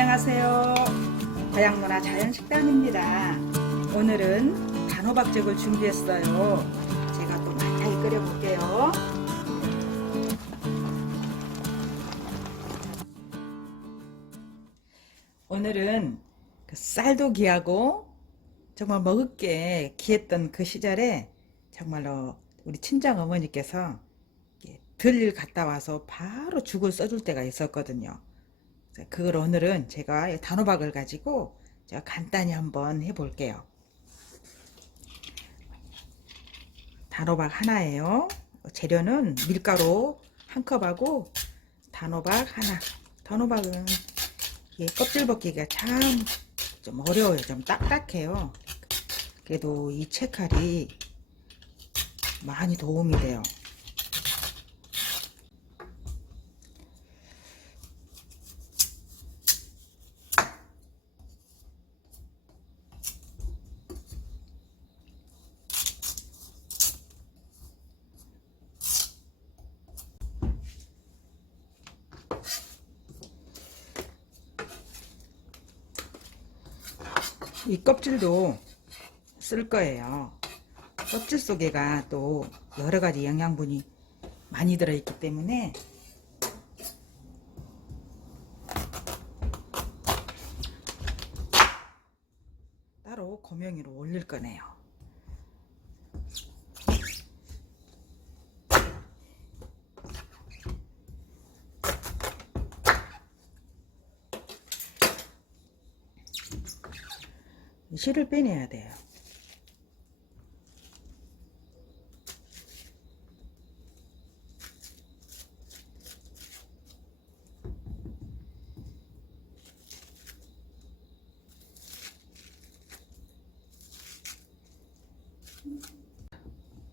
안녕하세요. 고향문화 자연식단입니다. 오늘은 단호박죽을 준비했어요. 제가 또 많이 끓여볼게요. 오늘은 그 쌀도 귀하고 정말 먹을 게 귀했던 그 시절에 정말로 우리 친정 어머니께서 들일 갔다 와서 바로 죽을 써줄 때가 있었거든요. 그걸 오늘은 제가 이 단호박을 가지고 제가 간단히 한번 해볼게요. 단호박 하나예요. 재료는 밀가루 한 컵하고 단호박 하나. 단호박은 껍질 벗기가 참 좀 어려워요. 좀 딱딱해요. 그래도 이 채칼이 많이 도움이 돼요. 이 껍질도 쓸 거예요. 껍질 속에가 또 여러 가지 영양분이 많이 들어있기 때문에 따로 고명이로 올릴 거네요. 실을 빼내야 돼요.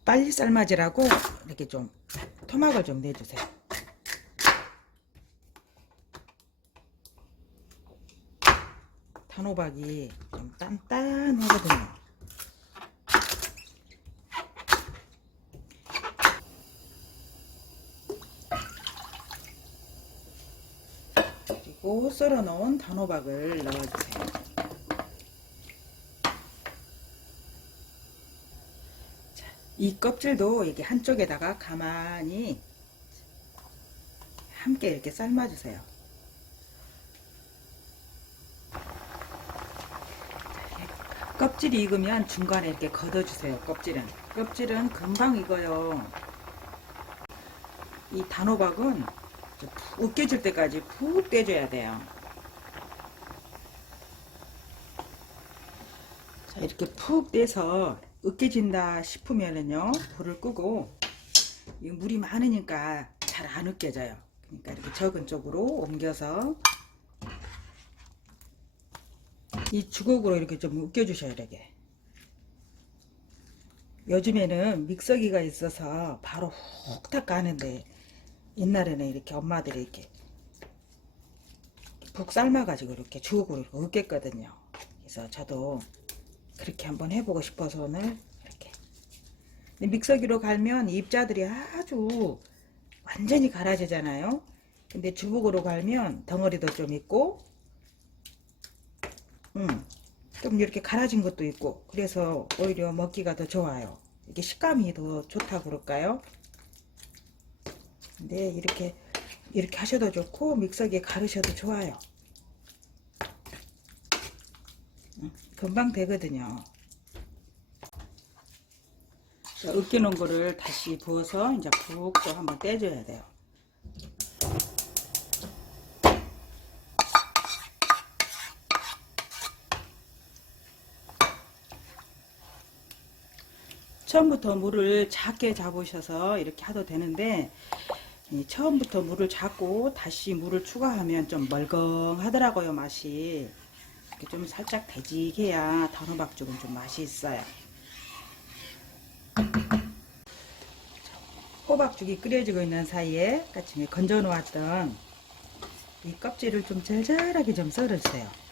빨리 삶아지라고 이렇게 좀 토막을 좀 내주세요. 단호박이 좀 단단하거든요. 그리고 썰어 놓은 단호박을 넣어주세요. 자, 이 껍질도 이렇게 한쪽에다가 가만히 함께 이렇게 삶아주세요. 껍질이 익으면 중간에 이렇게 걷어주세요. 껍질은 껍질은 금방 익어요. 이 단호박은 푹 으깨질 때까지 푹 떼줘야 돼요. 자 이렇게 푹 떼서 으깨진다 싶으면은요 불을 끄고 이 물이 많으니까 잘 안 으깨져요. 그러니까 이렇게 적은 쪽으로 옮겨서 이 주걱으로 이렇게 좀 으깨주셔야 되게. 요즘에는 믹서기가 있어서 바로 훅탁 가는데 옛날에는 이렇게 엄마들이 이렇게 푹 삶아가지고 이렇게 주걱으로 이렇게 으깼거든요. 그래서 저도 그렇게 한번 해보고 싶어서 오늘 이렇게. 믹서기로 갈면 입자들이 아주 완전히 갈아지잖아요. 근데 주걱으로 갈면 덩어리도 좀 있고 음, 좀 이렇게 갈아진 것도 있고 그래서 오히려 먹기가 더 좋아요. 이게 식감이 더 좋다고 그럴까요? 근데 이렇게 이렇게 하셔도 좋고 믹서기에 갈으셔도 좋아요. 음, 금방 되거든요. 자, 으깨놓은 거를 다시 부어서 이제 푹 또 한번 떼줘야 돼요. 처음부터 물을 작게 잡으셔서 이렇게 해도 되는데 이 처음부터 물을 잡고 다시 물을 추가하면 좀 멀컹하더라고요 맛이. 이렇게 좀 살짝 되직해야 단호박죽은 좀 맛이 있어요. 호박죽이 끓여지고 있는 사이에 아침에 건져 놓았던 이 껍질을 좀 잘잘하게 좀 썰어주세요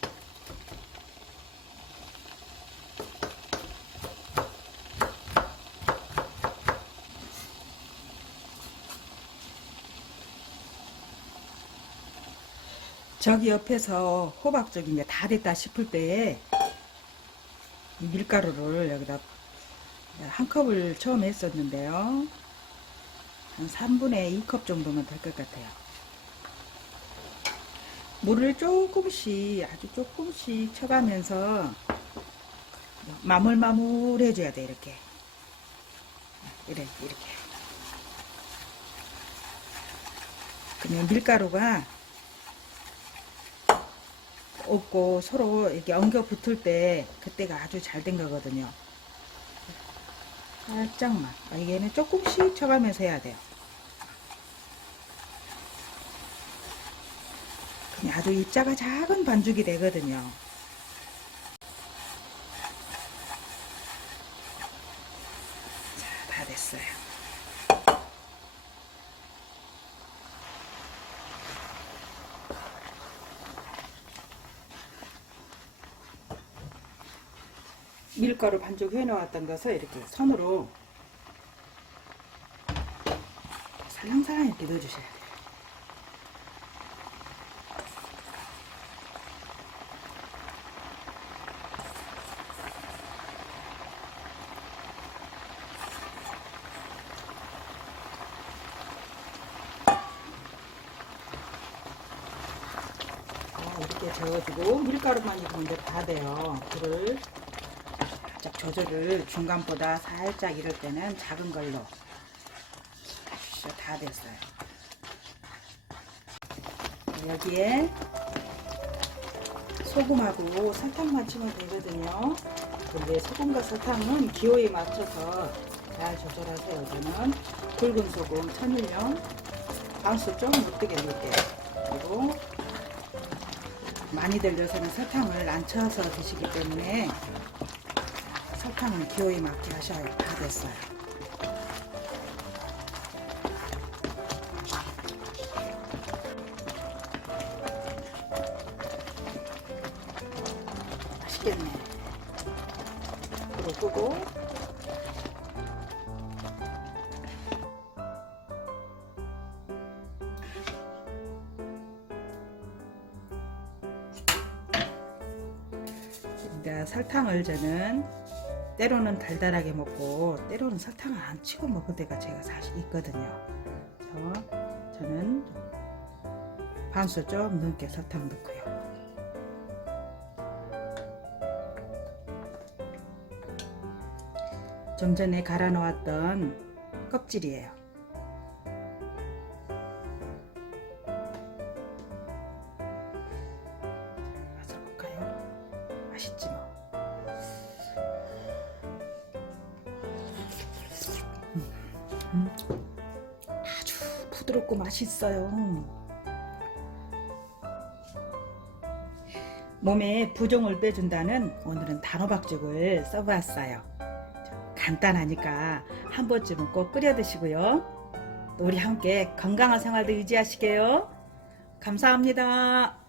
저기 옆에서 호박 쪽이 이제 다 됐다 싶을 이 밀가루를 여기다 한 컵을 처음에 했었는데요. 한 3분의 2컵 정도면 될 것 같아요. 물을 조금씩 아주 조금씩 쳐가면서 마물마물 해줘야 돼 이렇게 이렇게 이렇게 그러면 밀가루가 없고 서로 이렇게 엉겨 붙을 때 그때가 아주 잘 된 거거든요. 살짝만. 아, 이게는 조금씩 쳐가면서 해야 돼요. 그냥 아주 입자가 작은 반죽이 되거든요. 자, 다 됐어요. 밀가루 반죽 해 놓았던 것을 이렇게 손으로 살랑살랑 이렇게 넣어주셔야 돼요. 아, 이렇게 저어주고 밀가루만 익으면 이제 다 돼요. 불을 조절을 중간보다 살짝 이럴 때는 작은 걸로. 다 됐어요. 여기에 소금하고 설탕만 치면 되거든요. 근데 소금과 설탕은 기호에 맞춰서 잘 조절하세요. 저는 굵은 소금 천일염 방수 좀 못되게 넣을게요. 그리고 많이 들려서는 설탕을 안 쳐서 드시기 때문에 설탕은 기호에 맞게 하셔야 다 됐어요. 맛있겠네. 불을 끄고 설탕을 저는 때로는 달달하게 먹고 때로는 설탕을 안 치고 먹을 때가 제가 사실 있거든요. 그래서 저는 반수 좀 넘게 설탕 넣고요. 좀 전에 갈아 놓았던 껍질이에요. 맛을 볼까요? 맛있지 뭐. 부드럽고 맛있어요. 몸에 부종을 빼준다는 오늘은 단호박죽을 써봤어요. 간단하니까 한 번쯤은 꼭 끓여 드시고요. 또 우리 함께 건강한 생활도 유지하시게요. 감사합니다.